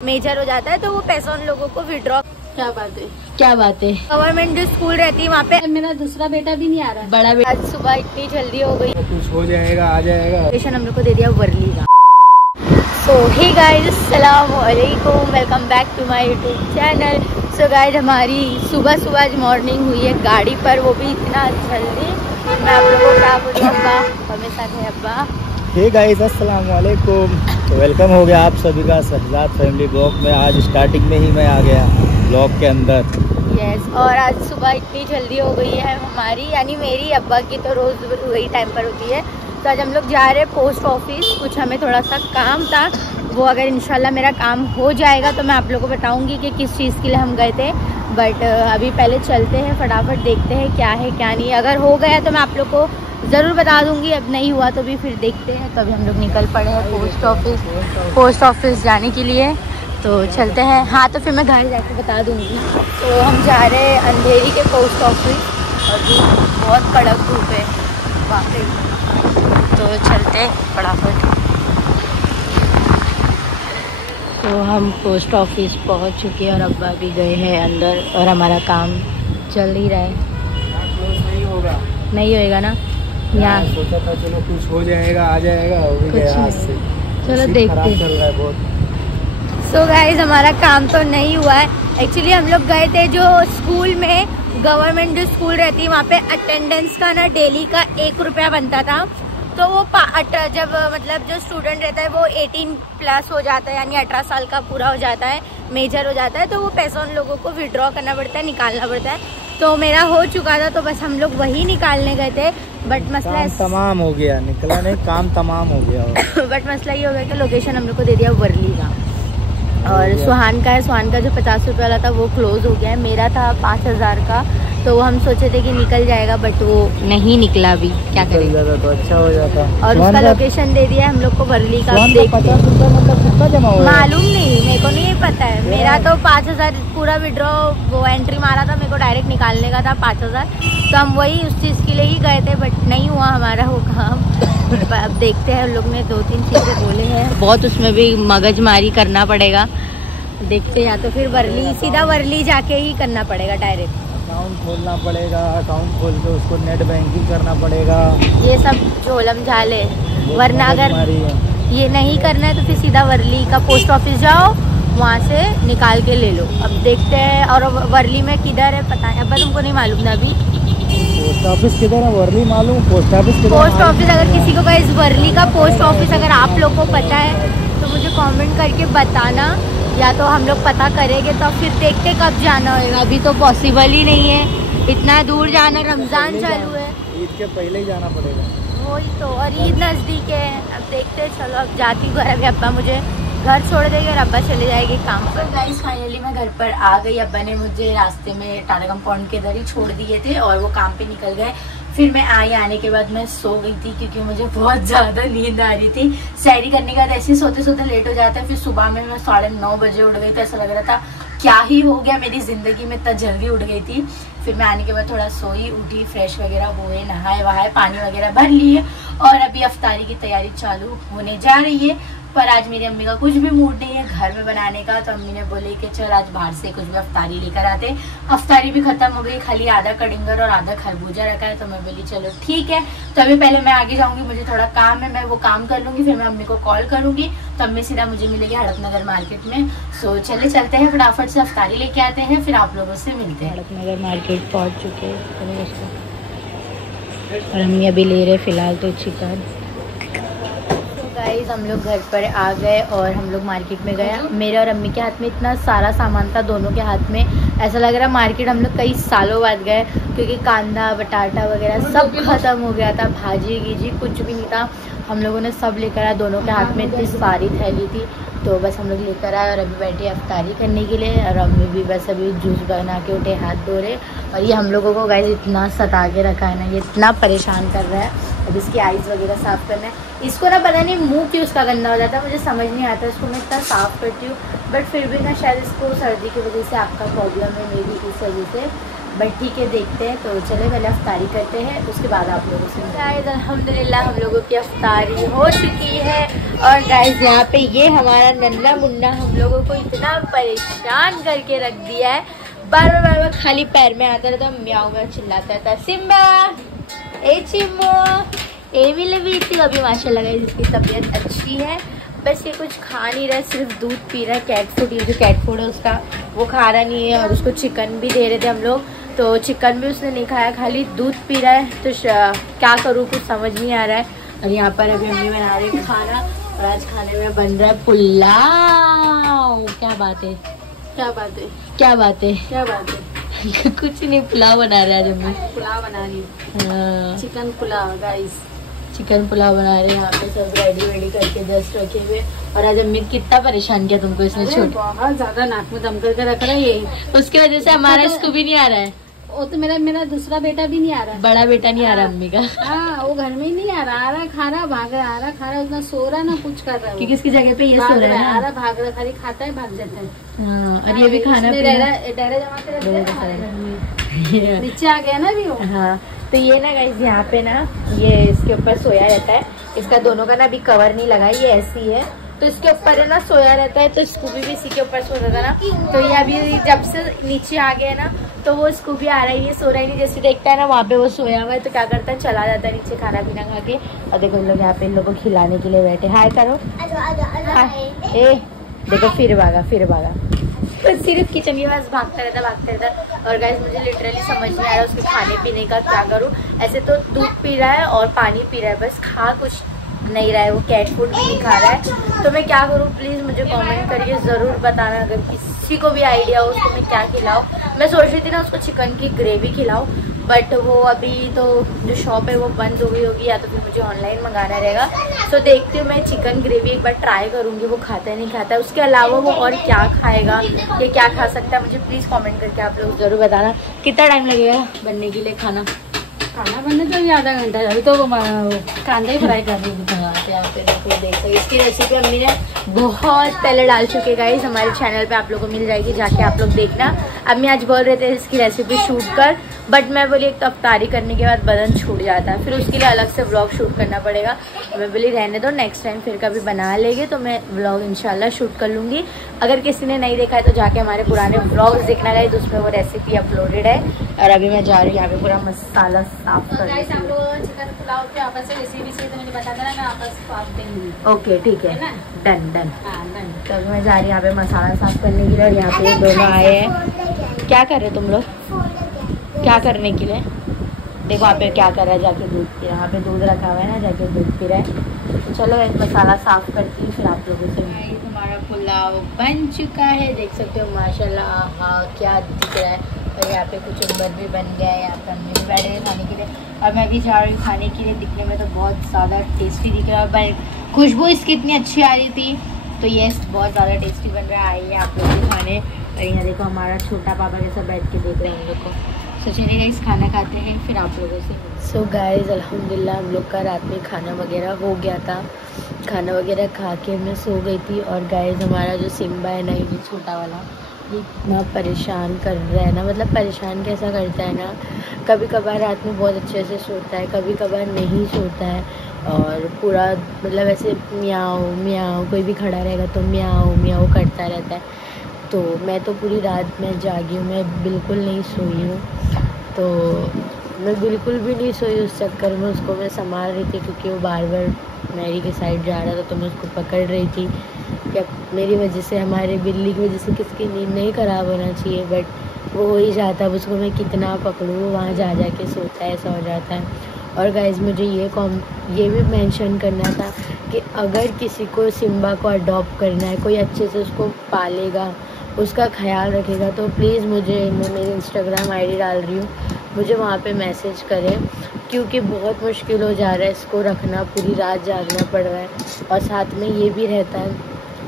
Major हो जाता है तो वो पैसा उन लोगों को विड्रॉ। क्या बात है, क्या बात है। गवर्नमेंट जो स्कूल रहती है वहाँ पे मेरा दूसरा बेटा भी नहीं आ रहा, बड़ा बेटा। आज सुबह इतनी जल्दी हो गई, कुछ हो जाएगा, आ जाएगा। लोकेशन हम लोग को दे दिया वर्ली का। सो हे गाइस, अस्सलाम वालेकुम, welcome back to my YouTube channel. So guys, हमारी सुबह आज मॉर्निंग हुई है गाड़ी पर, वो भी इतना जल्दी। मैं आप लोगों को क्या बोलूँ, अब्बा हमें साथ है। अब्बा हे गाइस, अस्सलाम वालेकुम। तो वेलकम हो गया आप सभी का शहजाद फैमिली ब्लॉग में। आज स्टार्टिंग में ही मैं आ गया ब्लॉग के अंदर। यस, और आज सुबह इतनी जल्दी हो गई है हमारी, यानी मेरी, अब्बा की तो रोज़ वही टाइम पर होती है। तो आज हम लोग जा रहे हैं पोस्ट ऑफिस, कुछ हमें थोड़ा सा काम था। वो अगर इंशाल्लाह मेरा काम हो जाएगा तो मैं आप लोगों को बताऊंगी कि किस चीज़ के लिए हम गए थे। बट अभी पहले चलते हैं, फटाफट देखते हैं क्या है क्या नहीं। अगर हो गया तो मैं आप लोग को ज़रूर बता दूंगी, अब नहीं हुआ तो भी फिर देखते हैं। तो अभी हम लोग निकल पड़े हैं पोस्ट ऑफिस जाने के लिए। तो चलते हैं। हाँ, तो फिर मैं घर जाके बता दूंगी। तो हम जा रहे हैं अंधेरी के पोस्ट ऑफिस, और बहुत कड़क धूप है वाकई। तो चलते फटाफट। तो हम पोस्ट ऑफिस पहुंच चुके हैं और अब्बा भी गए हैं अंदर, और हमारा काम चल ही रहा है। नहीं होएगा ना यहाँ, सोचा था चलो कुछ हो जाएगा, आ जाएगा, हो भी गया आज से। चलो देखते चल रहा है बहुत। सो गाइस, हमारा काम तो नहीं हुआ है। एक्चुअली हम लोग गए थे जो स्कूल में, गवर्नमेंट जो स्कूल रहती है वहाँ पे अटेंडेंस का ना डेली का 1 रुपया बनता था। तो वो जब मतलब जो स्टूडेंट रहता है वो 18 प्लस हो जाता है, यानी 18 साल का पूरा हो जाता है, मेजर हो जाता है, तो वो पैसा उन लोगों को विड्रॉ करना पड़ता है, निकालना पड़ता है। तो मेरा हो चुका था, तो बस हम लोग वही निकालने गए थे। बट मसला तमाम हो गया, निकला नहीं, काम तमाम हो गया। बट मसला ये हो गया कि लोकेशन हम लोग को दे दिया वर्ली का, और सुहान का है। सुहान का जो 50 रुपये वाला था वो क्लोज हो गया है। मेरा था 5000 का, तो हम सोचे थे कि निकल जाएगा, बट वो नहीं निकला। भी क्या करेगा, तो अच्छा हो जाता। और उसका लोकेशन दे दिया हम लोग को वर्ली का। 50 रुपये मतलब कितना जमा हुआ? मालूम नहीं, मेरे को नहीं पता है। मेरा तो 5000 पूरा विड्रॉ, वो एंट्री मारा था, मेरे को डायरेक्ट निकालने का था 5000। तो हम वही उस चीज़ के लिए ही गए थे, बट नहीं हुआ हमारा वो काम। अब देखते हैं, उन लोग ने 2-3 चीज़ें बोले हैं, बहुत उसमें भी मगजमारी करना पड़ेगा। देखते हैं, या तो फिर वर्ली, सीधा वर्ली जाके ही करना पड़ेगा डायरेक्ट। अकाउंट खोलना पड़ेगा, अकाउंट खोल के उसको नेट बैंकिंग करना पड़ेगा, ये सब झोलम झाले। वरना अगर ये नहीं करना है तो फिर सीधा वर्ली का पोस्ट ऑफिस जाओ, वहाँ से निकाल के ले लो। अब देखते हैं। और वर्ली में किधर है पता है, अब तुमको नहीं मालूम ना अभी। पोस्ट ऑफिस किधर है वर्ली मालूम, पोस्ट ऑफिस किधर? पोस्ट ऑफिस अगर किसी को इस वर्ली का पोस्ट ऑफिस अगर आप लोग को पता है तो मुझे कमेंट करके बताना, या तो हम लोग पता करेंगे। तो फिर देखते कब जाना होगा, अभी तो पॉसिबल ही नहीं है इतना दूर जाना। रमज़ान चालू है, ईद के पहले ही जाना पड़ेगा। वही तो, और ईद नज़दीक है। अब देखते हैं, चलो अब जाती हूँ घर। अभी अब्बा मुझे घर छोड़ देंगे और अब्बा चले जाएंगे काम पर। तो गाइस, फाइनली मैं घर पर आ गई। अब्बा ने मुझे रास्ते में टाटा कंपाउंड के इधर ही छोड़ दिए थे और वो काम पे निकल गए। फिर मैं आई, आने के बाद मैं सो गई थी क्योंकि मुझे बहुत ज़्यादा नींद आ रही थी। सैरी करने के बाद ऐसे ही सोते सोते लेट हो जाता है। फिर सुबह में मैं 9:30 बजे उठ गई, तो ऐसा लग रहा था क्या ही हो गया मेरी ज़िंदगी में, इतना जल्दी उठ गई थी। फिर मैं आने के बाद थोड़ा सोई, उठी, फ्रेश वगैरह हुए, नहाए वहाए, पानी वगैरह भर लिए, और अभी अफ्तारी की तैयारी चालू होने जा रही है। पर आज मेरी अम्मी का कुछ भी मूड नहीं है घर में बनाने का, तो अम्मी ने बोले कि चल आज बाहर से कुछ भी अफ्तारी लेकर आते। अफ्तारी भी खत्म हो गई, खाली आधा कड़िंगर और आधा खरबूजा रखा है। तो मैं बोली चलो ठीक है। तो अभी पहले मैं आगे जाऊंगी, मुझे थोड़ा काम है, मैं वो काम कर लूंगी, फिर मैं अम्मी को कॉल करूंगी। तो अम्मी सीधा मुझे मिलेगी हड़पनगर मार्केट में। सो चलते हैं, फटाफट से अफ्तारी लेके आते हैं, फिर आप लोगों से मिलते हैं। हड़पनगर मार्केट पहुँच चुके हैं और अम्मी अभी ले रहे फिलहाल तो चिकन। गाइस, हम लोग घर पर आ गए और हम लोग मार्केट में गए। मेरे और अम्मी के हाथ में इतना सारा सामान था, दोनों के हाथ में। ऐसा लग रहा मार्केट हम लोग कई सालों बाद गए, क्योंकि कांदा बटाटा वगैरह सब खत्म हो गया था। भाजी गीजी कुछ भी नहीं था। हम लोगों ने सब लेकर आया, दोनों के हाथ में इतनी सारी थैली थी। तो बस हम लोग लेकर आए और अभी बैठे अफ्तारी करने के लिए। और अम्मी भी बस अभी जूस बना के उठे, हाथ धो रहे। और ये हम लोगों को गाइस इतना सता के रखा है ना, ये इतना परेशान कर रहा है। अब इसकी आइज़ वगैरह साफ़ करना है। इसको ना पता नहीं मुंह क्यों उसका गंदा हो जाता है, मुझे समझ नहीं आता। इसको मैं इतना साफ़ करती हूँ, बट फिर भी ना शायद इसको सर्दी की वजह से आपका प्रॉब्लम है, मेरी इस वजह से। बट ठीक है, देखते हैं। तो चले पहले अफ्तारी करते हैं, उसके बाद आप लोगों से। गाइस अल्हम्दुलिल्लाह हम लोगों की अफ्तारी हो चुकी है। और गाइस यहाँ पे ये हमारा नन्ना मुन्ना हम लोगों को इतना परेशान करके रख दिया है, बार बार खाली पैर में आता रहता, म्याऊ म्याऊ चिल्लाता रहता। सिम्बा ए चिम्मो ए मिले भी थी। अभी माशाल्लाह गाइस इसकी तबीयत अच्छी है, बस ये कुछ खा नहीं रहा है, सिर्फ दूध पी रहा है। कैट फूड, ये जो कैट फूड है उसका वो खा रहा नहीं है। और उसको चिकन भी दे रहे थे हम लोग, तो चिकन भी उसने नहीं खाया, खाली दूध पी रहा है। तो क्या करूँ, कुछ समझ नहीं आ रहा है। और यहाँ पर अभी मम्मी बना रही है खाना, और आज खाने में बन रहा है पुलाव। क्या बात है, क्या बात है, क्या बात है, क्या बात है। कुछ नहीं, पुलाव बना रहा है मम्मी। पुलाव बना रही हूँ, हाँ, chicken pulao guys. Chicken pulao बना रहे हैं। यहाँ पे सब रेडी करके जस्ट रखे हुए। और आज अम्मी कितना परेशान किया तुमको इसने, छोड़ बहुत ज्यादा नाक में दम करके रख रहा है ये। उसकी वजह से हमारा इसको भी नहीं आ रहा है। वो तो मेरा दूसरा बेटा भी नहीं आ रहा है। बड़ा बेटा नहीं आ रहा अम्मी का। हाँ, वो घर में ही नहीं आ रहा, खा रहा, भाग रहा, आ रहा, खा रहा, उतना सो रहा ना कुछ कर रहा है। क्योंकि इसकी जगह पे ये सो रहा है आ रहा, ना। भाग रहा, खाली खाता है, भाग जाता है। हाँ, और ये भी खाना डेरा जमा के रखते हैं हमारे घर में। नीचे आ गया ना भी वो। हाँ, तो ये ना गाइस यहाँ पे ना ये इसके ऊपर सोया रहता है। इसका दोनों का ना अभी कवर नहीं लगा, ये ऐसी है, तो इसके ऊपर है ना सोया रहता है। तो स्कूबी भी इसी के ऊपर सोता था ना, तो ये अभी जब से नीचे आ गया ना, तो वो स्कूबी आ रहा ही नहीं, सो रहा ही नहीं। जैसे देखता है ना वहाँ पे वो सोया हुआ है, तो क्या करता है, चला जाता है नीचे खाना पीना खा के। और देखो इन लोग यहाँ पे इन लोगों को खिलाने के लिए बैठे। हाय करो, हाय। ए देखो फिर भागा सिर्फ किचन के पास भागता रहता। और गाइस मुझे लिटरली समझ नहीं आ रहा उसके खाने पीने का क्या करूँ। ऐसे तो दूध पी रहा है और पानी पी रहा है, बस खा कुछ नहीं रहा है, वो कैट फूड भी नहीं खा रहा है। तो मैं क्या करूँ, प्लीज़ मुझे कमेंट करके ज़रूर बताना, अगर किसी को भी आइडिया हो उसको मैं क्या खिलाऊँ। मैं सोच रही थी ना उसको चिकन की ग्रेवी खिलाऊँ, बट वो अभी तो जो शॉप है वो बंद हो गई होगी, या तो फिर मुझे ऑनलाइन मंगाना रहेगा। तो देखती हूँ, मैं चिकन ग्रेवी एक बार ट्राई करूँगी, वो खाता है नहीं खाता है। उसके अलावा वो और क्या खाएगा, ये क्या खा सकता है, मुझे प्लीज़ कमेंट करके आप लोग ज़रूर बताना। कितना टाइम लगेगा बनने के लिए खाना बनने तो अभी आधा घंटा, अभी तो कांदा ही फ्राई कर रही थी। यहाँ पे देख सकते, इसकी रेसिपी अम्मी ने बहुत पहले डाल चुके गाइस हमारे चैनल पे, आप लोगों को मिल जाएगी, जाके आप लोग देखना। अम्मी आज बोल रहे थे इसकी रेसिपी शूट कर, बट मैं बोली एक तो अफ्तारी करने के बाद बदन छूट जाता है, फिर उसके लिए अलग से व्लॉग शूट करना पड़ेगा। मैं बोली रहने दो, नेक्स्ट टाइम फिर कभी बना लेंगे तो मैं व्लॉग इंशाल्लाह शूट कर लूँगी। अगर किसी ने नहीं देखा है तो जाके हमारे पुराने व्लॉग्स देखना गाइस, उसमें वो रेसिपी अपलोडेड है। और अभी मैं जा रही हूँ यहाँ पे पूरा मसाला साफ कर रही हूँ। चिकन पुलाव के आपस से रेसिपी चाहिए तो मुझे बता देना, मैं आपस को आप देंगी। ओके ठीक है, डन। हाँ डन। तो अभी मैं जा रही हूँ यहाँ पे मसाला साफ करने के लिए। और यहाँ पे दोनों आए हैं, क्या कर रहे तुम लोग, क्या करने के लिए? देखो यहाँ पे क्या कर रहा है, जाके दूध पी रहा है। यहाँ पे दूध रखा हुआ है ना, जाके दूध पी रहा है। तो चलो मसाला साफ करती हूँ, फिर आप लोगों से। हमारा पुलाव बन चुका है, देख सकते हो माशाल्लाह, हाँ क्या दिख रहा है। और यहाँ पे कुचुम्बर भी बन गया है, यहाँ पे हम भी बैठे हैं खाने के लिए। और मैं भी जा रही हूँ खाने के लिए, दिखने में तो बहुत ज़्यादा टेस्टी दिख रहा है, खुशबू इसकी इतनी अच्छी आ रही थी। तो ये बहुत ज़्यादा टेस्टी बन रहा है, आइए आप लोग भी खाने। और यहाँ देखो हमारा छोटा पापा कैसा बैठ के देख रहे हैं हम लोग को। तो चलिए गाइस खाना खाते हैं, फिर आप लोगों से। सो गाइस अल्हम्दुलिल्लाह हम लोग का रात में खाना वगैरह हो गया था। खाना वगैरह खा के मैं सो गई थी। और गाइस हमारा जो सिम्बा है ना, ये छोटा वाला, ये इतना परेशान कर रहा है ना, मतलब परेशान कैसा करता है ना, कभी कभार रात में बहुत अच्छे से सोता है, कभी कभार नहीं सोता है। और पूरा मतलब ऐसे म्याऊं म्याऊं, कोई भी खड़ा रहेगा तो म्याऊं म्याऊं करता रहता है। तो मैं तो पूरी रात में जागी हूँ, मैं बिल्कुल नहीं सोई हूँ। तो मैं बिल्कुल भी नहीं सोई, उस चक्कर में उसको मैं संभाल रही थी, क्योंकि वो बार बार मेरी के साइड जा रहा था, तो मैं उसको पकड़ रही थी कि मेरी वजह से, हमारे बिल्ली की वजह से किसकी नींद नहीं ख़राब होना चाहिए, बट वो हो ही जाता है। उसको मैं कितना पकड़ूँ, वो वहाँ जा के सोता है, ऐसा हो जाता है। और गाइस मुझे ये भी मेंशन करना था कि अगर किसी को सिम्बा को अडॉप्ट करना है, कोई अच्छे से उसको पालेगा, उसका ख्याल रखेगा, तो प्लीज़ मैं मेरी इंस्टाग्राम आईडी डाल रही हूँ, मुझे वहाँ पे मैसेज करें, क्योंकि बहुत मुश्किल हो जा रहा है इसको रखना, पूरी रात जागना पड़ रहा है। और साथ में ये भी रहता है,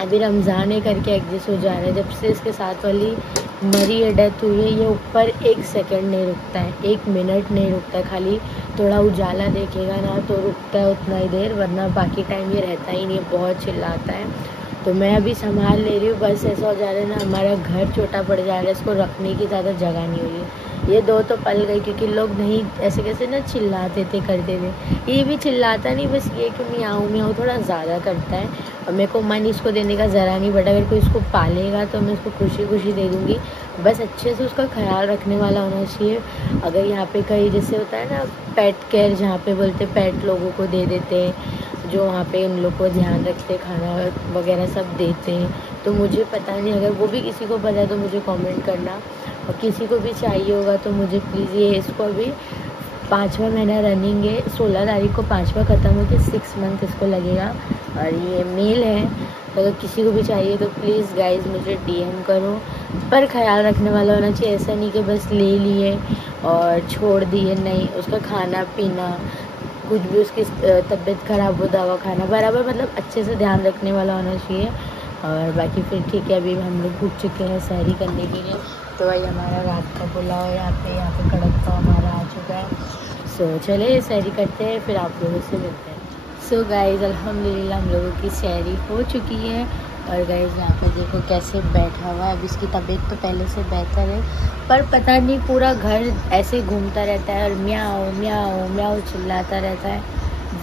अभी रमज़ान है करके एडजस्ट हो जा रहा है। जब से इसके साथ वाली मरी है, डेथ हुई है, ये ऊपर 1 सेकंड नहीं रुकता है, 1 मिनट नहीं रुकता है। खाली थोड़ा उजाला देखेगा ना तो रुकता है उतना ही देर, वरना बाकी टाइम ये रहता ही नहीं, बहुत चिल्लाता है। तो मैं अभी संभाल ले रही हूँ, बस ऐसा हो जा रहा है ना, हमारा घर छोटा पड़ जा रहा है, इसको रखने की ज़्यादा जगह नहीं हुई है। ये 2 तो पल गई क्योंकि लोग नहीं ऐसे कैसे ना चिल्लाते थे करते थे। ये भी चिल्लाता नहीं, बस ये कि म्याऊं म्याऊं थोड़ा ज़्यादा करता है और मेरे को मन इसको देने का ज़रा नहीं, बट अगर कोई इसको पालेगा तो मैं इसको खुशी खुशी दे दूँगी। बस अच्छे से उसका ख्याल रखने वाला होना चाहिए। अगर यहाँ पे कहीं जैसे होता है ना पेट केयर, जहाँ पे बोलते पेट लोगों को दे देते हैं, जो वहाँ पे उन लोग को ध्यान रखते, खाना वगैरह सब देते हैं, तो मुझे पता नहीं, अगर वो भी किसी को पता है तो मुझे कमेंट करना। और किसी को भी चाहिए होगा तो मुझे प्लीज़, ये इसको अभी 5वां महीना रनिंग है, 16 तारीख को 5वां ख़त्म होकर 6 मंथ इसको लगेगा और ये मेल है। तो अगर किसी को भी चाहिए तो प्लीज़ गाइज मुझे DM करो, पर ख्याल रखने वाला होना चाहिए। ऐसा नहीं कि बस ले लिए और छोड़ दिए, नहीं, उसका खाना पीना कुछ भी, उसकी तबीयत ख़राब हो दवा खाना बराबर, मतलब अच्छे से ध्यान रखने वाला होना चाहिए। और बाकी फिर ठीक है, अभी हम लोग उठ चुके हैं सहरी करने के लिए। तो भाई हमारा रात का पुलाव यहाँ पे कड़क पाव हमारा आ चुका है। सो चले सहरी करते हैं, फिर आप लोगों से मिलते हैं। सो गाइज़ अल्हम्दुलिल्लाह हम लोगों की सहरी हो चुकी है। और गाइज़ यहाँ पे देखो कैसे बैठा हुआ है। अब इसकी तबीयत तो पहले से बेहतर है, पर पता नहीं पूरा घर ऐसे घूमता रहता है और म्याओ म्याओ म्याओ चिल्लाता रहता है।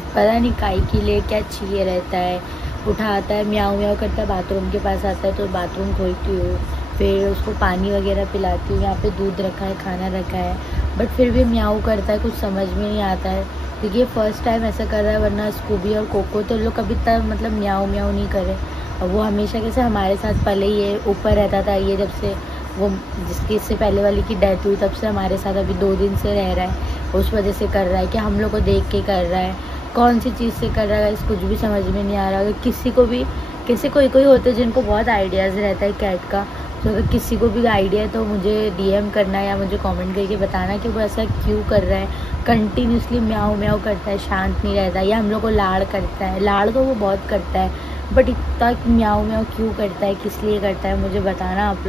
पता नहीं काई के लिए क्या चाहिए रहता है। उठा आता है, म्याओ म्याओ करता है, बाथरूम के पास आता है तो बाथरूम खोलती हूँ, फिर उसको पानी वगैरह पिलाती हूँ। यहाँ पे दूध रखा है, खाना रखा है, बट फिर भी म्याओ करता है, कुछ समझ में नहीं आता है क्योंकि ये फर्स्ट टाइम ऐसा कर रहा है। वरना स्कूबी और कोको तो लोग कभी तक मतलब म्याओ म्याओ नहीं करे। और वो हमेशा कैसे हमारे साथ पहले ये ऊपर रहता था, ये जब से वो जिसकी इससे पहले वाली की डेथ हुई तब से हमारे साथ अभी 2 दिन से रह रहा है। उस वजह से कर रहा है कि हम लोग को देख के कर रहा है, कौन सी चीज़ से कर रहा है कुछ भी समझ में नहीं आ रहा। अगर किसी को भी कोई होते हैं जिनको बहुत आइडियाज़ रहता है कैट का, तो अगर किसी को भी आइडिया है तो मुझे DM करना या मुझे कमेंट करके बताना कि वो ऐसा क्यों कर रहा है। कंटिन्यूसली म्याऊ म्याऊ करता है, शांत नहीं रहता, या हम लोग को लाड़ करता है। लाड़ तो वो बहुत करता है, बट इतना म्याऊ म्याऊ क्यों करता है, किस लिए करता है, मुझे बताना आप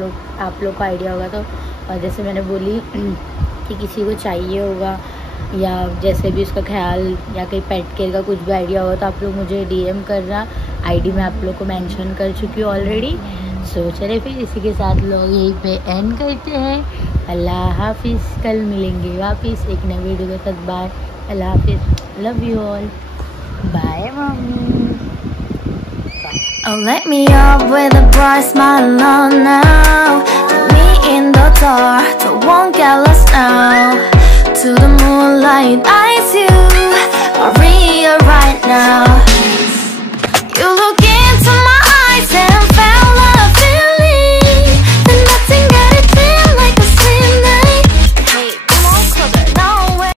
लोग को आइडिया होगा तो। और जैसे मैंने बोली कि किसी को चाहिए होगा या जैसे भी उसका ख्याल या कहीं पेट केयर का कुछ भी आइडिया हो तो आप लोग मुझे DM करना। ID में आप लोग को मेंशन कर चुकी हूँ ऑलरेडी। सो चले फिर इसी के साथ लोग यहीं पे एंड करते हैं। अल्लाह हाफिज़, कल मिलेंगे वापस एक नई वीडियो के साथ। बाय, अल्लाह हाफिज़, love you all, bye mummy. Oh, let me up with a bright smile on now. Put me in the dark, so won't get lost now. To the moonlight, eyes you.